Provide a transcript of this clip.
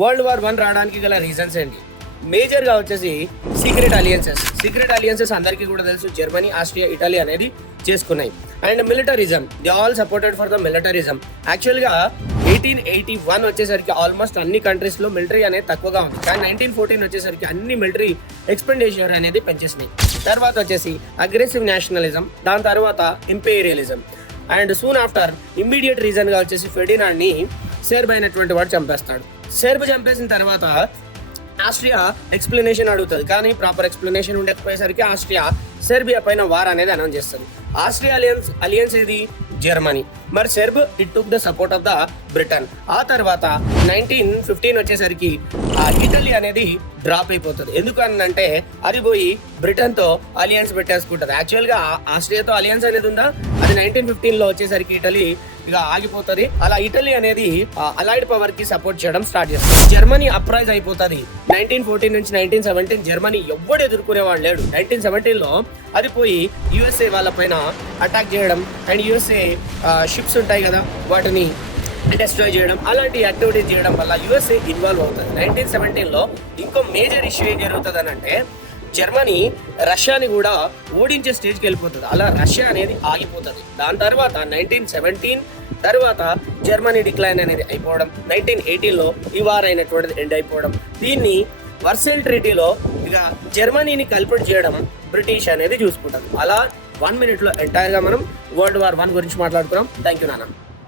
World war 1 రావడానికి గల reasons ఏంటి? మేజర్గా వచ్చేసి సీక్రెట్ అలియన్సెస్ అందరికీ కూడా తెలుసు. జర్మనీ, ఆస్ట్రియా, ఇటలీ అనేది చేసుకున్నాయి. And militarism, they all supported for the militarism. యాక్చువల్గా 1881 వచ్చేసరికి ఆల్మోస్ట్ అన్ని కంట్రీస్లో మిలిటరీ అనేది తక్కువగా ఉంది. కానీ 1914 వచ్చేసరికి అన్ని మిలిటరీ ఎక్స్పెండిచర్ అనేది పెంచేసినాయి. తర్వాత వచ్చేసి అగ్రెసివ్ నేషనలిజం, దాని తర్వాత imperialism. And soon after immediate రీజన్గా వచ్చేసి ఫెర్డినాండ్ని సెర్బ్ అయినటువంటి వాడు చంపేస్తాడు. సెర్బ్ చంపేసిన తర్వాత ఆస్ట్రియా ఎక్స్ప్లెనేషన్ అడుగుతుంది, కానీ ప్రాపర్ ఎక్స్ప్లెనేషన్ ఉండకపోయేసరికి ఆస్ట్రియా సెర్బియా పైన వార్ అనేది అనౌన్స్ చేస్తుంది. ఆస్ట్రియా అలియన్స్ ఏది? జర్మనీ. మరి SERP it took the support of the Britain. ఆ తర్వాత 1915 వచ్చేసరికి ఆ ఇటలీ అనేది డ్రాప్ అయిపోతుంది. ఎందుకనంటే అది పోయి బ్రిటన్తో అలియన్స్ పెట్టేసుకుంటుంది. యాక్చువల్గా ఆస్ట్రియాతో అలియన్స్ అనేది ఉందా, అది 1915లో వచ్చేసరికి ఇటలీ ఇక ఆగిపోతుంది. అలా ఇటలీ అనేది అలైడ్ పవర్ కి సపోర్ట్ చేయడం స్టార్ట్ చేస్తుంది. జర్మనీ అప్రైజ్ అయిపోతుంది. 1914 నుంచి 1917 జర్మనీ ఎవ్వడు ఎదుర్కొనేవాడు లేడు. 1917లో అది పోయి యుఎస్ఏ వాళ్ళ పైన అటాక్ చేయడం అండ్ యుఎస్ఏ షిప్స్ ఉంటాయి కదా వాటిని డిస్ట్రాయ్ చేయడం, అలాంటి యాక్టివిటీస్ చేయడం వల్ల యుఎస్ఏ ఇన్వాల్వ్ అవుతుంది. 1917లో ఇంకో మేజర్ ఇష్యూ ఏం జరుగుతుంది అని అంటే జర్మనీ రష్యాని కూడా ఓడించే స్టేజ్కి వెళ్ళిపోతుంది. అలా రష్యా అనేది ఆగిపోతుంది. దాని తర్వాత 1917 తర్వాత జర్మనీ డిక్లైన్ అనేది అయిపోవడం, 1918లో ఈ వార్ అయినటువంటిది ఎండ్ అయిపోవడం. దీన్ని వర్సెల్ ట్రీటీలో ఇక జర్మనీని కల్పిట్ చేయడం బ్రిటిష్ అనేది చూసుకుంటారు. అలా 1 minute లో ఎంటైర్గా మనం వరల్డ్ వార్ 1 గురించి మాట్లాడుకున్నాం. థ్యాంక్ యూ నాన్న.